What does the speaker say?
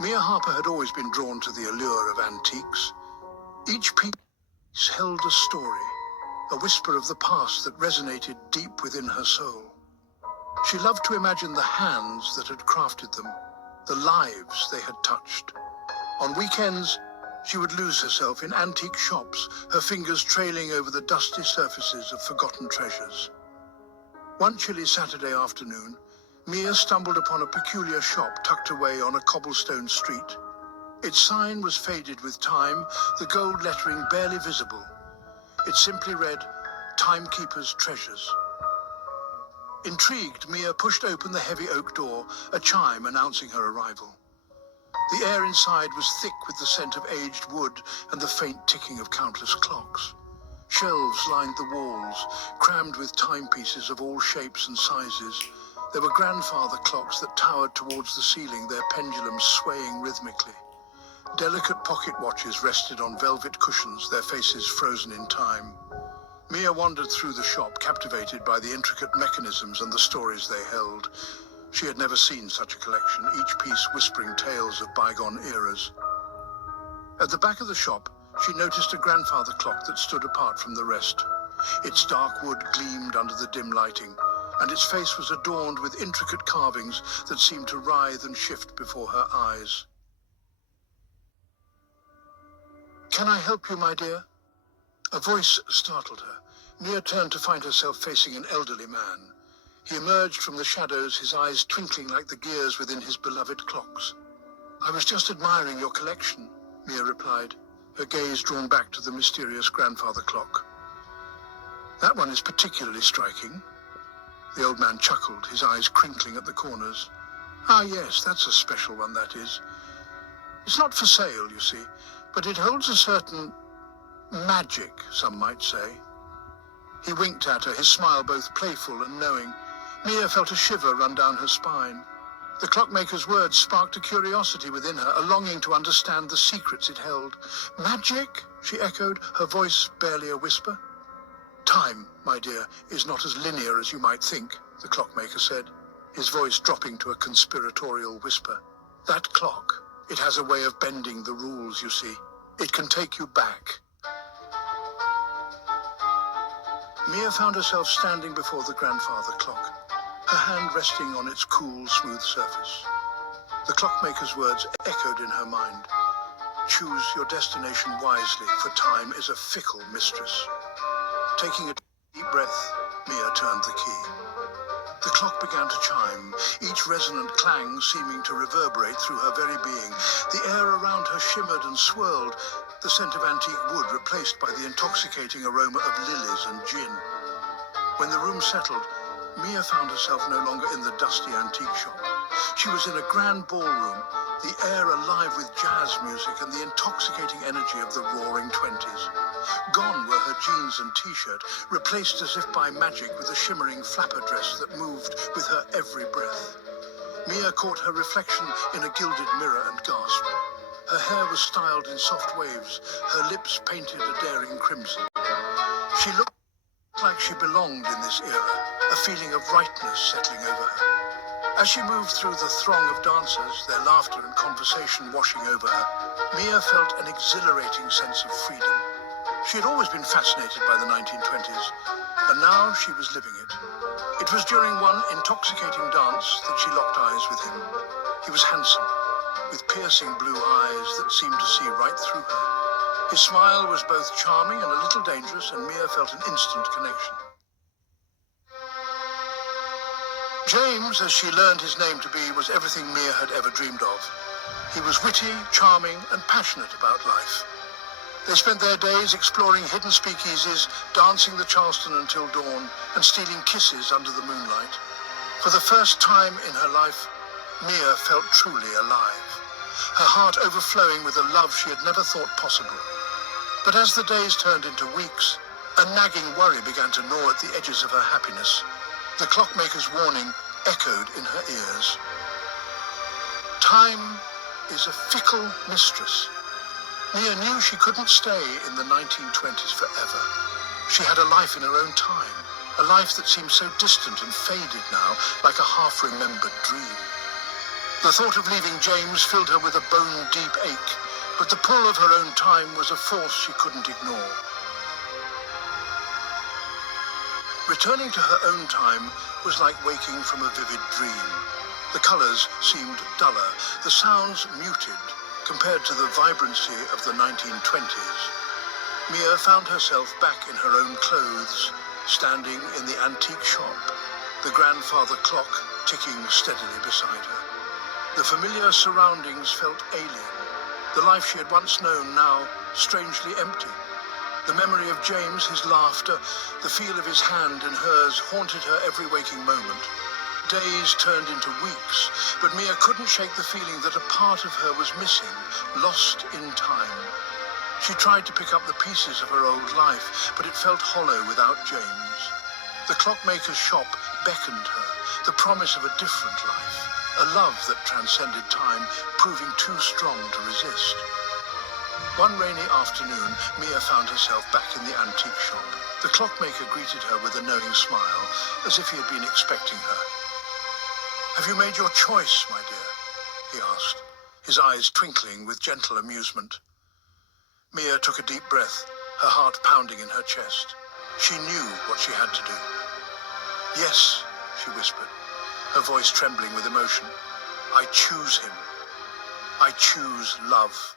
Mia Harper had always been drawn to the allure of antiques. Each piece held a story, a whisper of the past that resonated deep within her soul. She loved to imagine the hands that had crafted them, the lives they had touched. On weekends, she would lose herself in antique shops, her fingers trailing over the dusty surfaces of forgotten treasures. One chilly Saturday afternoon, Mia stumbled upon a peculiar shop tucked away on a cobblestone street. Its sign was faded with time, the gold lettering barely visible. It simply read, "Timekeeper's Treasures." Intrigued, Mia pushed open the heavy oak door, a chime announcing her arrival. The air inside was thick with the scent of aged wood and the faint ticking of countless clocks. Shelves lined the walls, crammed with timepieces of all shapes and sizes. There were grandfather clocks that towered towards the ceiling, their pendulums swaying rhythmically. Delicate pocket watches rested on velvet cushions, their faces frozen in time. Mia wandered through the shop, captivated by the intricate mechanisms and the stories they held. She had never seen such a collection, each piece whispering tales of bygone eras. At the back of the shop, she noticed a grandfather clock that stood apart from the rest. Its dark wood gleamed under the dim lighting, and its face was adorned with intricate carvings that seemed to writhe and shift before her eyes. "Can I help you, my dear?" A voice startled her. Mia turned to find herself facing an elderly man. He emerged from the shadows, his eyes twinkling like the gears within his beloved clocks. "I was just admiring your collection," Mia replied, her gaze drawn back to the mysterious grandfather clock. "That one is particularly striking." The old man chuckled, his eyes crinkling at the corners. "Ah, yes, that's a special one, that is. It's not for sale, you see, but it holds a certain magic, some might say." He winked at her, his smile both playful and knowing. Mia felt a shiver run down her spine. The clockmaker's words sparked a curiosity within her, a longing to understand the secrets it held. "Magic?" she echoed, her voice barely a whisper. "Time, my dear, is not as linear as you might think," the clockmaker said, his voice dropping to a conspiratorial whisper. "That clock, it has a way of bending the rules, you see. It can take you back." Mia found herself standing before the grandfather clock, her hand resting on its cool, smooth surface. The clockmaker's words echoed in her mind. "Choose your destination wisely, for time is a fickle mistress." Taking a deep breath, Mia turned the key. The clock began to chime, each resonant clang seeming to reverberate through her very being. The air around her shimmered and swirled, the scent of antique wood replaced by the intoxicating aroma of lilies and gin. When the room settled, Mia found herself no longer in the dusty antique shop. She was in a grand ballroom, the air alive with jazz music and the intoxicating energy of the roaring 20s. Gone were her jeans and t-shirt, replaced as if by magic with a shimmering flapper dress that moved with her every breath. Mia caught her reflection in a gilded mirror and gasped. Her hair was styled in soft waves, her lips painted a daring crimson. She looked like she belonged in this era, a feeling of rightness settling over her. As she moved through the throng of dancers, their laughter and conversation washing over her, Mia felt an exhilarating sense of freedom. She had always been fascinated by the 1920s, and now she was living it. It was during one intoxicating dance that she locked eyes with him. He was handsome, with piercing blue eyes that seemed to see right through her. His smile was both charming and a little dangerous, and Mia felt an instant connection. James, as she learned his name to be, was everything Mia had ever dreamed of. He was witty, charming, and passionate about life. They spent their days exploring hidden speakeasies, dancing the Charleston until dawn, and stealing kisses under the moonlight. For the first time in her life, Mia felt truly alive, her heart overflowing with a love she had never thought possible. But as the days turned into weeks, a nagging worry began to gnaw at the edges of her happiness. The clockmaker's warning echoed in her ears. Time is a fickle mistress. Mia knew she couldn't stay in the 1920s forever. She had a life in her own time, a life that seemed so distant and faded now, like a half-remembered dream. The thought of leaving James filled her with a bone-deep ache, but the pull of her own time was a force she couldn't ignore. Returning to her own time was like waking from a vivid dream. The colours seemed duller, the sounds muted, compared to the vibrancy of the 1920s. Mia found herself back in her own clothes, standing in the antique shop, the grandfather clock ticking steadily beside her. The familiar surroundings felt alien. The life she had once known now strangely empty. The memory of James, his laughter, the feel of his hand in hers haunted her every waking moment. Days turned into weeks, but Mia couldn't shake the feeling that a part of her was missing, lost in time. She tried to pick up the pieces of her old life, but it felt hollow without James. The clockmaker's shop beckoned her, the promise of a different life, a love that transcended time, proving too strong to resist. One rainy afternoon, Mia found herself back in the antique shop. The clockmaker greeted her with a knowing smile, as if he had been expecting her. "Have you made your choice, my dear?" he asked, his eyes twinkling with gentle amusement. Mia took a deep breath, her heart pounding in her chest. She knew what she had to do. "Yes," she whispered, her voice trembling with emotion. "I choose him. I choose love."